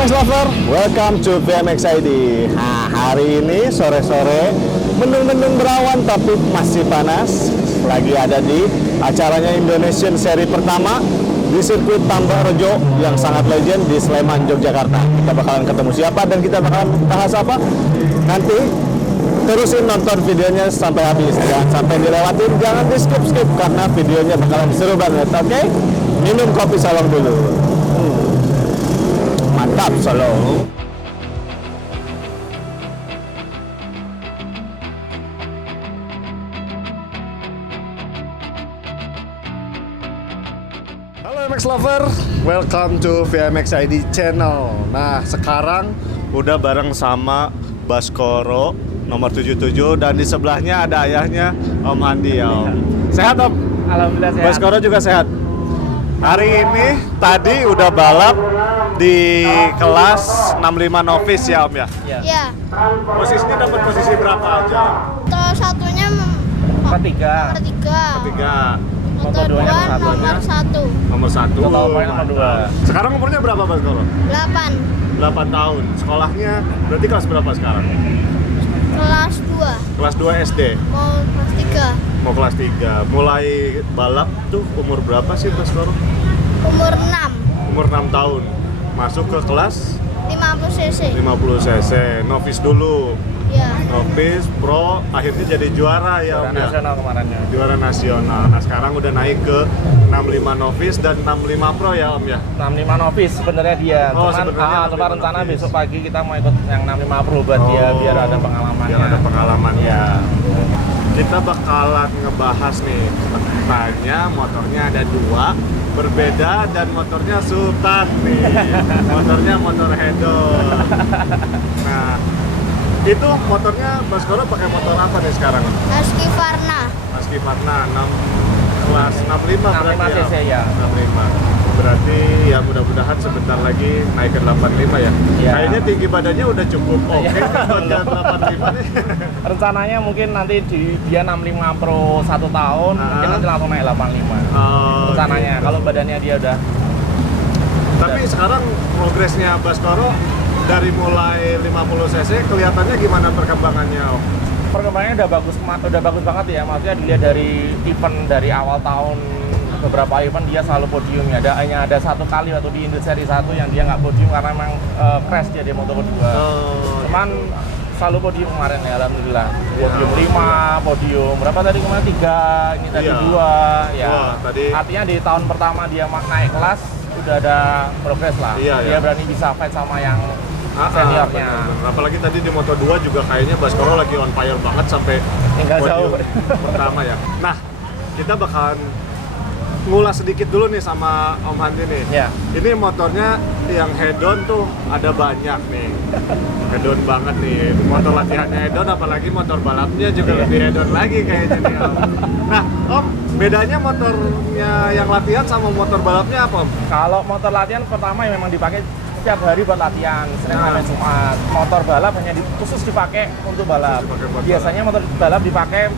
BMX Lover, welcome to BMX ID. Nah, hari ini sore-sore mendung-mendung berawan tapi masih panas. Lagi ada di acaranya Indonesian seri pertama di sirkuit Tambak Rejo yang sangat legend di Sleman, Yogyakarta. Kita bakalan ketemu siapa dan kita bakalan bahas apa? Nanti terusin nonton videonya sampai habis. Jangan sampai dilewatin, jangan di skip karena videonya bakalan seru banget. Oke? Minum kopi Solong dulu. Mantap Solong. Halo MX Lover, welcome to VMX ID channel. Nah, sekarang udah bareng sama Baskoro nomor 77 dan di sebelahnya ada ayahnya Om Andi ya Om. Sehat Om? Alhamdulillah sehat. Baskoro juga sehat. Hari ini tadi udah balap di kelas 65 novice ya Om ya? Iya. Posisinya dapat posisi berapa aja? Motor satunya Ketiga. ketiga. Motor Motor duanya dua nomor satu. Nomor 1. Total poin nomor 2. Sekarang umurnya berapa Baskoro? 8. 8 tahun. Sekolahnya berarti kelas berapa sekarang? Kelas 2. Kelas 2 SD. Mau kelas 3. Mau kelas 3. Mulai balap tuh umur berapa sih Baskoro? Umur 6. Umur 6 tahun. Masuk ke kelas 50 cc. 50 cc. Novice dulu. Iya. Novice, pro, akhirnya jadi juara ya Om ya? Nasional kemarinnya. Juara nasional. Nah sekarang udah naik ke 65 novice dan 65 pro ya Om ya? 65 novice sebenarnya dia. Oh, Cuman sebenarnya 65 rencana novice. besok pagi kita mau ikut yang 65 pro buat dia biar ada pengalamannya. Biar ada pengalaman ya. Kita bakalan ngebahas nih, tanya motornya ada 2 berbeda dan motornya sultan nih. Motornya motor hedon. Nah, itu motornya Baskoro pakai motor apa nih sekarang? Husqvarna. Husqvarna kelas 65 berarti 65 cc ya. 65. Berarti ya mudah-mudahan sebentar lagi naik ke 85 ya. Iya. Kayaknya tinggi badannya udah cukup oke buat jalan 85 nih. Rencananya mungkin nanti dia 65 pro 1 tahun, mungkin nanti langsung naik 85. Oh, Rencananya gitu. kalau badannya dia udah. Tapi sekarang progresnya Baskoro dari mulai 50 cc kelihatannya gimana perkembangannya Om? Perkembangannya udah bagus banget ya. Maksudnya dilihat dari event dari awal tahun, beberapa event dia selalu podium ya. Hanya ada satu kali waktu di Indo Seri 1 yang dia nggak podium karena memang crash dia di motor kedua. Cuman selalu podium kemarin ya, alhamdulillah. Podium 5, podium berapa tadi kemarin 3, ini tadi 2 ya. Tadi. Artinya di tahun pertama dia naik kelas udah ada progres lah. Dia berani bisa fight sama yang seniornya. Bener. Apalagi tadi di Moto2 juga kayaknya Baskoro lagi on fire banget sampai Tinggal jauh. pertama ya. Nah, kita bakalan ngulas sedikit dulu nih sama Om Handi nih. Ya. Ini motornya yang hedon tuh ada banyak nih. Hedon banget nih. Motor latihannya hedon, apalagi motor balapnya juga lebih hedon lagi kayaknya nih Om. Nah, Om, bedanya motornya yang latihan sama motor balapnya apa Om? Kalau motor latihan pertama yang memang dipakai setiap hari buat latihan, Senin sampai Jumat. Motor balap hanya khusus dipakai untuk balap. Dipakai buat Biasanya motor balap dipakai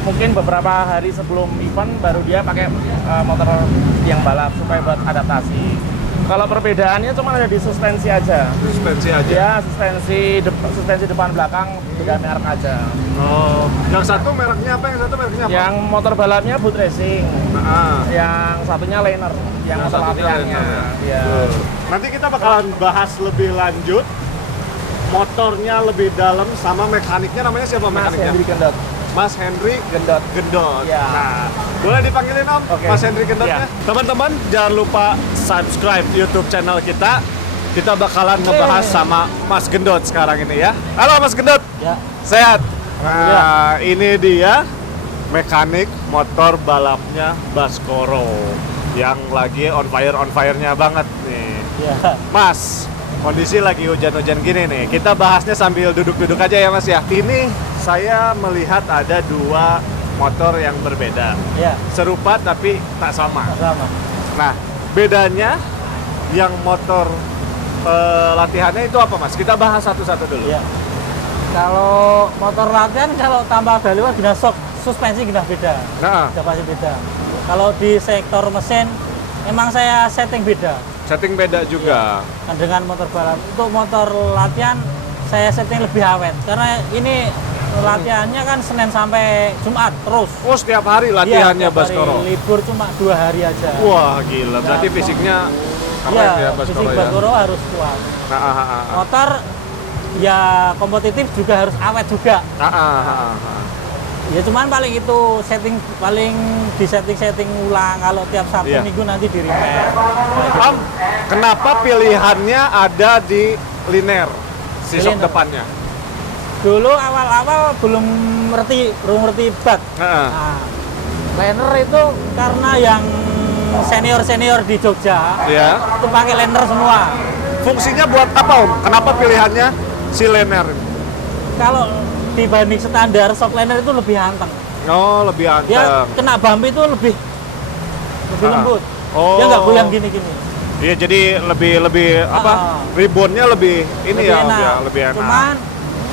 mungkin beberapa hari sebelum event baru dia pakai motor yang balap supaya buat adaptasi. Kalau perbedaannya cuma ada di suspensi aja. Suspensi aja? Ya, suspensi depan belakang beda merek aja. Oh, yang satu mereknya apa? Yang satu mereknya apa? Yang motor balapnya Boot Racing. Nah, Yang satunya Liner, yang motor satunya latihannya. Liner Ya. nanti kita bakalan bahas lebih lanjut motornya lebih dalam sama mekaniknya. Namanya siapa Mas mekaniknya? Henry Gendot. Mas Henry Gendot. Gendot. Ya. Nah, boleh dipanggilin Om, Oke. Mas Henry Gendotnya. Ya. Teman-teman jangan lupa subscribe YouTube channel kita. Kita bakalan ngebahas sama Mas Gendot sekarang ini ya. Halo Mas Gendot. Ya. Sehat. Nah, ini dia mekanik motor balapnya Baskoro yang lagi on fire-nya banget nih. Ya. Mas, kondisi lagi hujan-hujan gini nih. Kita bahasnya sambil duduk-duduk aja ya Mas ya. Ini saya melihat ada 2 motor yang berbeda. Ya. Serupa tapi tak sama. Sama. Nah, bedanya yang motor latihannya itu apa Mas? Kita bahas satu-satu dulu. Ya. Kalau motor latihan kalau tambah daliwa gina sok, suspensi gina beda. Nah, Udah pasti beda. Kalau di sektor mesin memang saya setting beda. Setting beda juga. Kan dengan motor balap. Untuk motor latihan saya setting lebih awet karena ini latihannya kan Senin sampai Jumat terus. Oh, setiap hari latihannya Iya, setiap hari. Baskoro. Libur cuma 2 hari aja. Wah, gila. Berarti Nah, fisiknya keren Iya, ya fisik Baskoro ya. Baskoro harus kuat. Nah, Motor ya kompetitif juga harus awet juga. Ya cuman paling itu setting paling di setting ulang kalau tiap Sabtu Iya. Minggu nanti di repair. Om, kenapa pilihannya ada di Liner, si sok Liner. depannya? Dulu awal-awal belum ngerti bak. Heeh. Nah, liner itu karena yang senior di Jogja Ya. itu pakai liner semua. Fungsinya buat apa, Om? Kenapa pilihannya si Liner ini? Kalau dibanding standar shock liner itu lebih anteng. Oh, lebih Dia anteng. kena bumpy itu lebih Ah. lembut. Oh. Dia nggak goyang gini-gini. Iya, jadi lebih apa? Ah. Ribonnya lebih ini Lebih ya, Om, enak. ya, lebih enak. Cuman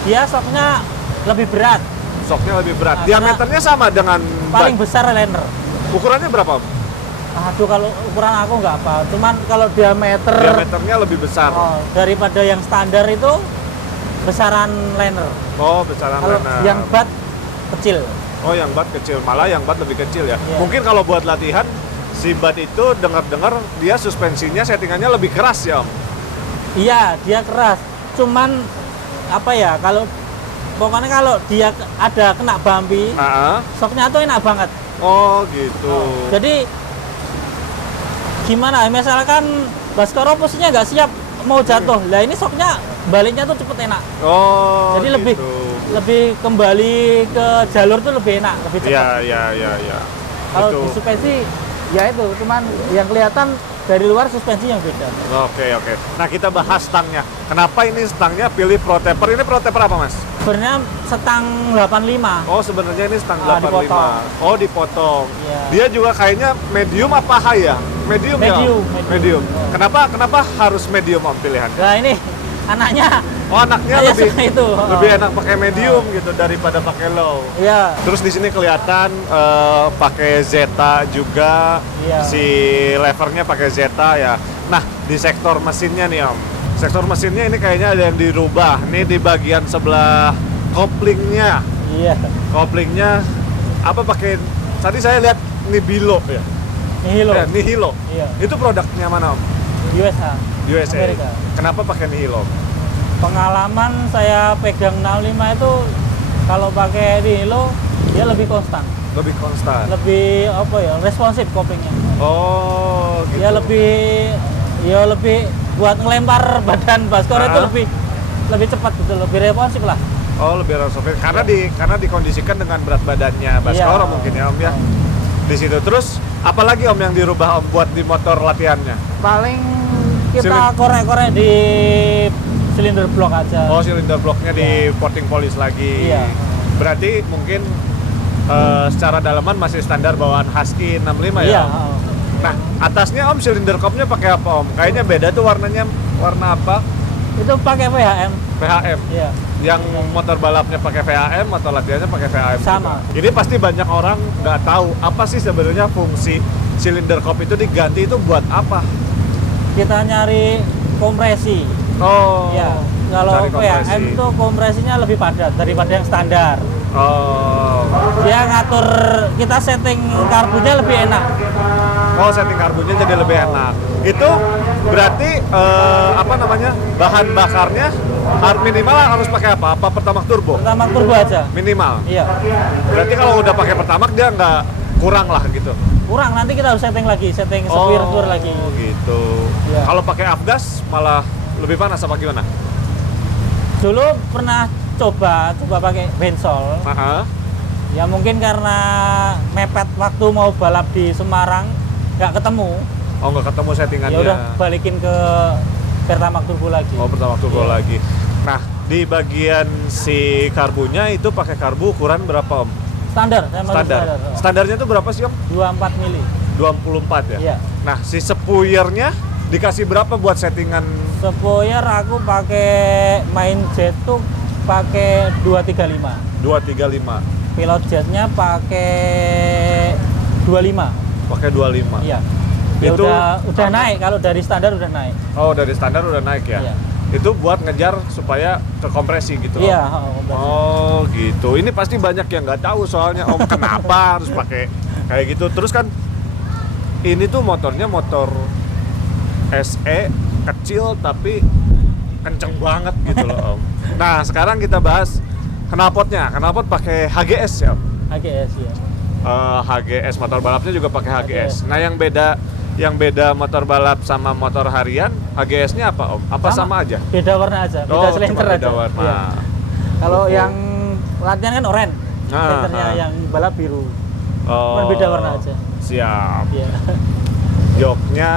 dia shocknya lebih berat. Soknya lebih berat. Nah, Diameternya sama dengan Paling ban. besar liner. Ukurannya berapa, Om? Aduh kalau ukuran aku nggak apa. Cuman kalau diameter Diameternya lebih besar. daripada yang standar itu besaran liner. Oh, besaran Kalau Liner. yang bat kecil. Oh, yang bat kecil. Malah yang bat lebih kecil ya. Iya. Mungkin kalau buat latihan, si bat itu dengar-dengar dia suspensinya settingannya lebih keras ya, Om? Iya, dia keras. Cuman apa ya? Pokoknya kalau dia ada kena bumpy, Ah. shocknya tuh enak banget. Oh, gitu. Jadi gimana? Misalkan Baskoro posisinya nggak siap mau jatuh. Lah ini shocknya baliknya tuh cepet enak. Oh, Jadi gitu. lebih kembali ke jalur tuh lebih enak, lebih cepat. Iya. Kalau Itu. di suspensi ya itu, cuman yang kelihatan dari luar suspensi yang beda. Oke. Nah, kita bahas stangnya. Kenapa ini stangnya pilih Pro Taper? Ini Pro Taper apa, Mas? Sebenarnya setang 85. Oh, sebenarnya ini stang Ah, 85. dipotong. Oh, dipotong. Iya. Dia juga kayaknya medium apa high ya? Medium ya? Om? Medium. Kenapa harus medium, Om, pilihannya? Nah ini anaknya Oh, anaknya saya lebih suka itu. lebih enak pakai medium gitu daripada pakai low. Iya. Terus di sini kelihatan pakai Zeta juga, Iya. si levernya pakai Zeta ya. Nah, di sektor mesinnya nih, Om. Sektor mesinnya ini kayaknya ada yang dirubah. Nih di bagian sebelah koplingnya. Iya. Koplingnya apa pakai? Tadi saya lihat Nibilo ya. Nihilo. Nihilo. Iya. Itu produknya mana, Om? USA. USA. Amerika. Kenapa pakai Nihilo? Pengalaman saya pegang 65 itu kalau pakai Nihilo dia lebih konstan, Lebih konstan. lebih apa ya, responsif koplingnya. Oh, gitu. Dia lebih buat ngelempar badan Baskoro itu Ah. lebih cepat gitu, lebih responsif lah. Oh, lebih responsif karena dikondisikan dengan berat badannya Baskoro Iya. mungkin ya, Om ya. Di situ terus apalagi, Om, yang dirubah, Om, buat di motor latihannya? Paling kita korek-korek di silinder blok aja. Oh, silinder bloknya di porting polish lagi. Iya. Berarti mungkin secara dalaman masih standar bawaan Husky 65 Iya. ya, Om? Nah, atasnya, Om, silinder kopnya pakai apa, Om? Kayaknya beda tuh warnanya, warna apa? Itu pakai VHM. VHM. Iya. Yang motor balapnya pakai VHM, motor latihannya pakai VHM Sama. juga. Jadi pasti banyak orang nggak tahu apa sih sebenarnya fungsi silinder kop itu diganti itu buat apa? Kita nyari kompresi. Oh, Iya. Kalau cari kompresi. VHM itu kompresinya lebih padat daripada yang standar. Oh, Dia ngatur, kita setting karbunya lebih enak. oh, setting karbonnya jadi lebih enak. Itu berarti apa namanya, bahan bakarnya minimal harus pakai apa? Apa Pertamax turbo? Pertama turbo aja. Minimal. Iya. Berarti kalau udah pakai Pertamax dia nggak kurang lah gitu. Kurang, nanti kita harus setting lagi, setting setir lagi. Gitu. Iya. Kalau pakai afgas malah lebih panas apa gimana? Dulu pernah coba pakai bensol. Aha. Ya mungkin karena mepet waktu mau balap di Semarang nggak ketemu. Oh, nggak ketemu settingannya. Ya udah balikin ke Pertamax turbo lagi. Oh, Pertamax turbo Iya. lagi. Nah, di bagian si karbunya itu pakai karbu ukuran berapa, Om? Standar, saya masuk Standar. Standarnya itu berapa sih, Om? 24 mili. 24 ya? Iya. Nah, si sepuyernya dikasih berapa buat settingan? Spoiler aku pakai main jet tuh pakai 235. 235. Pilot jetnya pakai 25. Pakai 25. Iya. Ya Itu udah naik, kalau dari standar udah naik. oh dari standar udah naik ya. Iya. Itu buat ngejar supaya kekompresi gitu. Iya, Om. Oh gitu. Ini pasti banyak yang nggak tahu soalnya Om kenapa harus pakai kayak gitu. Terus kan ini tuh motornya motor SE kecil tapi kenceng banget gitu loh Om. Nah sekarang kita bahas knalpotnya. Knalpot pakai HGS ya Om. HGS ya. HGS motor balapnya juga pakai HGS. Nah yang beda motor balap sama motor harian, HGS-nya apa Om? Apa sama aja? Beda warna aja, beda silinder cuma aja. beda warna. Iya. Kalau yang latihan kan oranye, silindernya yang balap biru. Cuma beda warna aja. Siap. Iya. Joknya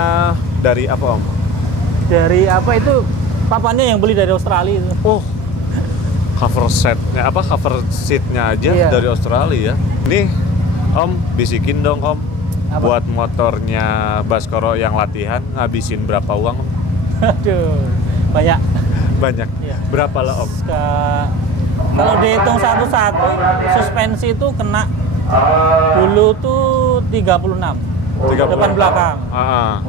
dari apa Om? Dari apa itu? Papannya yang beli dari Australia itu. Oh, cover setnya apa? Cover seatnya aja Iya. dari Australia. Nih Om, bisikin dong Om. Apa? Buat motornya Baskoro yang latihan ngabisin berapa uang Om? Aduh, banyak. Banyak. Iya. Berapa lah Om? Kalau dihitung satu-satu, suspensi itu kena dulu tuh 36. Depan belakang.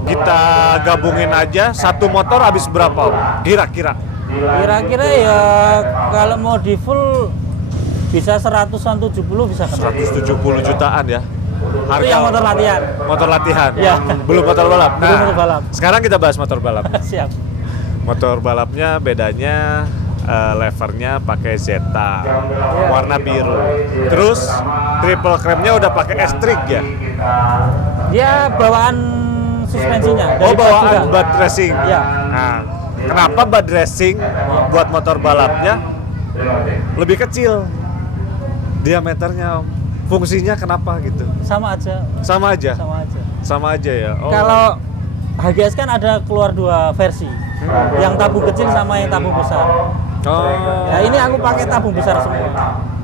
Kita gabungin aja satu motor habis berapa Om? Kira-kira? Kira-kira ya kalau mau di full bisa 170 bisa kena. 170 jutaan ya. Itu yang motor latihan. Motor latihan. Iya. Belum motor balap. Belum motor balap. Sekarang kita bahas motor balap. Siap. Motor balapnya bedanya levernya pakai Zeta warna biru. Terus triple crampnya udah pakai S-Trig ya. Dia bawaan suspensinya dari Oh bawaan juga. bad racing. Iya. Nah, kenapa bad racing buat motor balapnya lebih kecil diameternya Om? Fungsinya kenapa gitu? Sama aja. Sama aja. Sama aja. Sama aja ya. Oh. Kalau HGS kan ada keluar dua versi. Yang tabung kecil sama yang tabung besar. Oh. Nah, ini aku pakai tabung besar semua.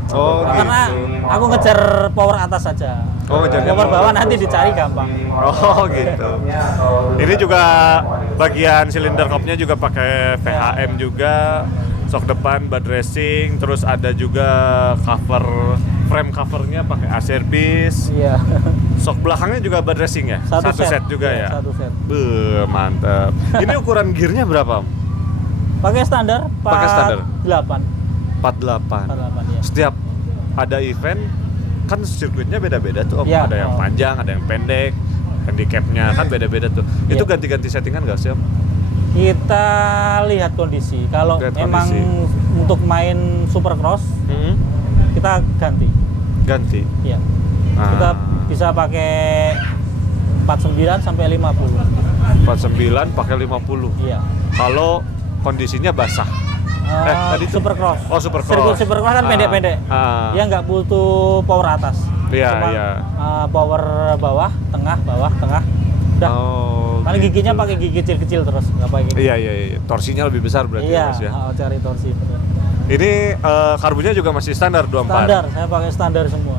Oh Karena gitu. aku ngejar power atas saja. Oh, ngejarnya power power. bawah nanti dicari gampang. Oh gitu. Ini juga bagian silinder kopnya juga pakai VHM juga. Sok depan bad racing, terus ada juga frame covernya pakai Acerbis. Iya. Sok belakangnya juga bad racing ya? Satu set juga ya? Satu set. Mantap. Ini ukuran gearnya berapa Om? Pakai standar Pakai standar. 48. 48. 48 ya. Setiap ada event kan sirkuitnya beda-beda tuh Om. Iya. Ada yang panjang, ada yang pendek. Handicapnya kan beda-beda tuh. Itu Iya. ganti-ganti settingan nggak sih Om? Kita lihat kondisi. Kalau Lihat memang kondisi. untuk main supercross kita ganti. Ganti. Iya. Ah. Kita bisa pakai 49 sampai 50. 49 pakai 50. Iya. Kalau kondisinya basah. Tadi tuh- supercross. Oh, supercross. Supercross kan Ah. pendek-pendek. Dia nggak butuh power atas. Iya, Cuma, iya. power bawah, tengah. Udah. Oh. Paling gitu. giginya pakai gigi kecil-kecil terus, nggak pakai gigi. Iya. Torsinya lebih besar berarti Iya, ya Mas ya. cari torsi. Ini karbonnya juga masih standar 24. Standar, saya pakai standar semua.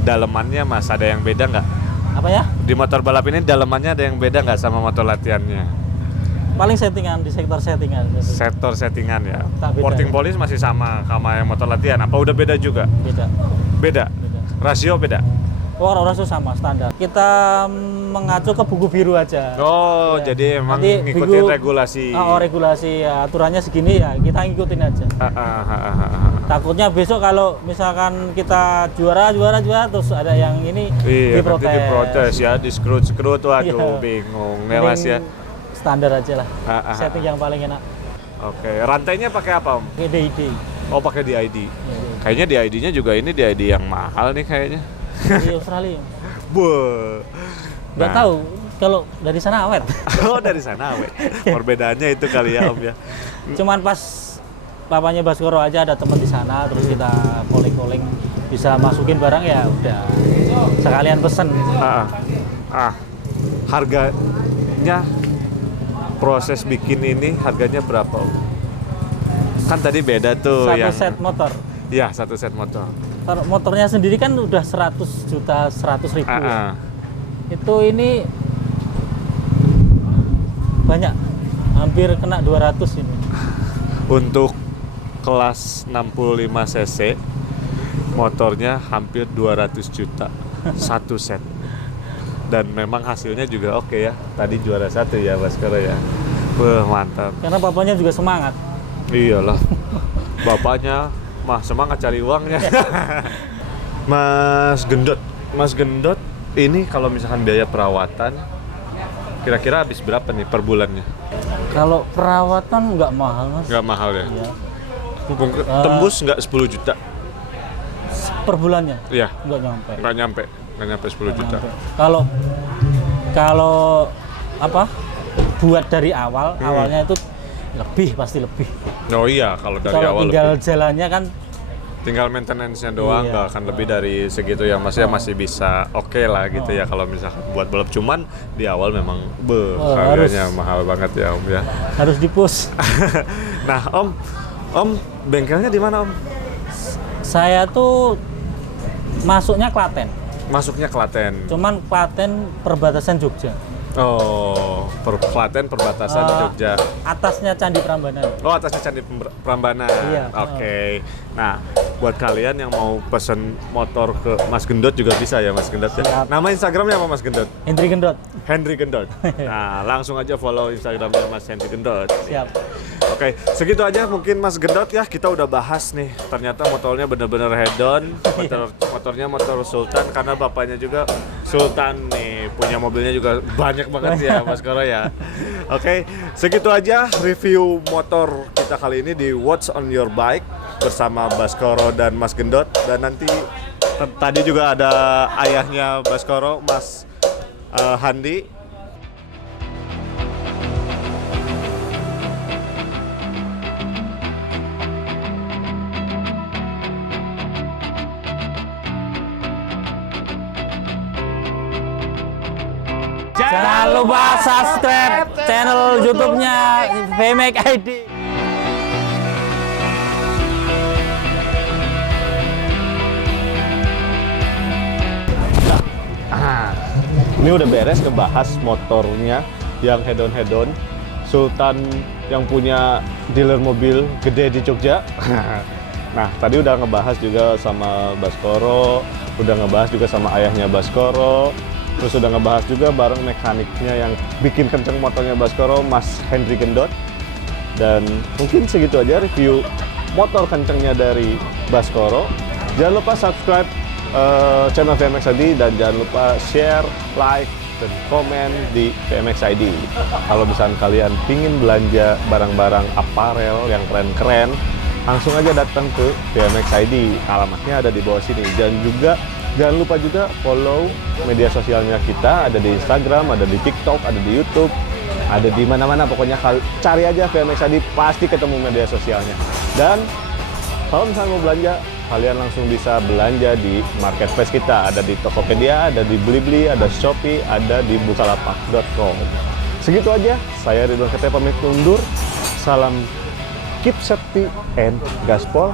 Dalemannya Mas ada yang beda nggak? Apa ya? Di motor balap ini dalemannya ada yang beda nggak sama motor latihannya? Paling settingan di sektor settingan. Sektor settingan ya. Tak beda. Porting polish masih sama yang motor latihan. Apa udah beda juga? Beda. Beda. Rasio beda. Oh, rasio sama standar. Kita mengacu ke buku biru aja. Oh, Ya. jadi emang Nanti ngikutin buku- regulasi. regulasi ya, aturannya segini ya, kita ngikutin aja. Takutnya besok kalau misalkan kita juara terus ada yang ini Iya, nanti diprotes. diprotes ya, di-screwed, waduh Iya. bingung ya Mas ya. Mending standar aja lah. Setting yang paling enak. Oke, rantainya pakai apa Om? Pakai DID. Oh pakai DID. Ya, Kayaknya DID-nya juga ini DID yang mahal nih kayaknya. di Australia. Buh. Nggak Nah. tahu kalau dari sana awet. Oh dari sana weh. Perbedaannya itu kali ya Om ya. Cuman pas papanya Baskoro aja ada teman di sana, terus kita calling bisa masukin barang ya udah sekalian pesen. Harganya proses bikin ini harganya berapa Om? Kan tadi beda tuh Satu yang set motor. Ya, satu set motor. Motornya sendiri kan udah 100 juta 100 ribu ya. Itu ini banyak, hampir kena 200 ini. Untuk kelas 65 cc motornya hampir 200 juta satu set. dan memang hasilnya juga oke ya. Tadi juara 1 ya Baskoro ya. Wah, mantap. Karena bapaknya juga semangat. Iyalah. Bapaknya mah semangat cari uangnya. Mas Gendot, ini kalau misalkan biaya perawatan kira-kira habis berapa nih per bulannya? Kalau perawatan nggak mahal, Mas. Nggak mahal ya? Iya. Tembus nggak 10 juta? Per bulannya? Iya. Nggak nyampe. Nggak nyampe 10 juta. Kalau apa? Buat dari awalnya itu pasti lebih. Oh iya, kalau dari Kalau awal tinggal lebih. jalannya kan Tinggal maintenance-nya doang, Iya. nggak akan lebih dari segitu ya. Maksudnya masih bisa oke lah gitu ya kalau misalkan buat balap. Cuman di awal memang harganya mahal banget ya Om ya. harus di-push. Nah Om bengkelnya di mana Om? Saya tuh masuknya Klaten. Masuknya Klaten. Cuman Klaten perbatasan Jogja. Oh, Klaten perbatasan Jogja. Atasnya Candi Prambanan. Oh, atasnya Candi Prambanan. Iya. Oke. Nah, buat kalian yang mau pesen motor ke Mas Gendot juga bisa ya Mas Gendot ya. Siap. Nama Instagramnya apa Mas Gendot? Hendri Gendot. Henry Gendot. Nah, langsung aja follow Instagramnya Mas Henry Gendot. Siap. Oke, segitu aja mungkin Mas Gendot ya. Kita udah bahas nih. Ternyata motornya bener-bener head-on. Motornya motor Sultan karena bapaknya juga Sultan nih. Punya mobilnya juga banyak banget ya Mas Koro ya. Oke, segitu aja review motor kita kali ini di What's on Your Bike bersama Baskoro dan Mas Gendot. Dan nanti tadi juga ada ayahnya Baskoro, Mas Handi. Jangan lupa subscribe channel YouTube-nya VMX ID. Ini udah beres ngebahas motornya yang head-on Sultan yang punya dealer mobil gede di Jogja. Nah, tadi udah ngebahas juga sama Baskoro, udah ngebahas juga sama ayahnya Baskoro, terus udah ngebahas juga bareng mekaniknya yang bikin kenceng motornya Baskoro, Mas Henry Gendot. Dan mungkin segitu aja review motor kencengnya dari Baskoro. Jangan lupa subscribe channel VMX ID dan jangan lupa share, like, dan komen di VMX ID. Kalau misalnya kalian pingin belanja barang-barang aparel yang keren-keren, langsung aja datang ke VMX ID. Alamatnya ada di bawah sini. Jangan lupa juga follow media sosialnya kita, ada di Instagram, ada di TikTok, ada di YouTube, ada di mana-mana. Pokoknya cari aja VMX ID, pasti ketemu media sosialnya. Dan kalau misalnya mau belanja, kalian langsung bisa belanja di marketplace kita. Ada di Tokopedia, ada di Blibli, ada Shopee, ada di bukalapak.com. Segitu aja, saya Ridwan Kete pamit undur. Salam keep safety and gaspol.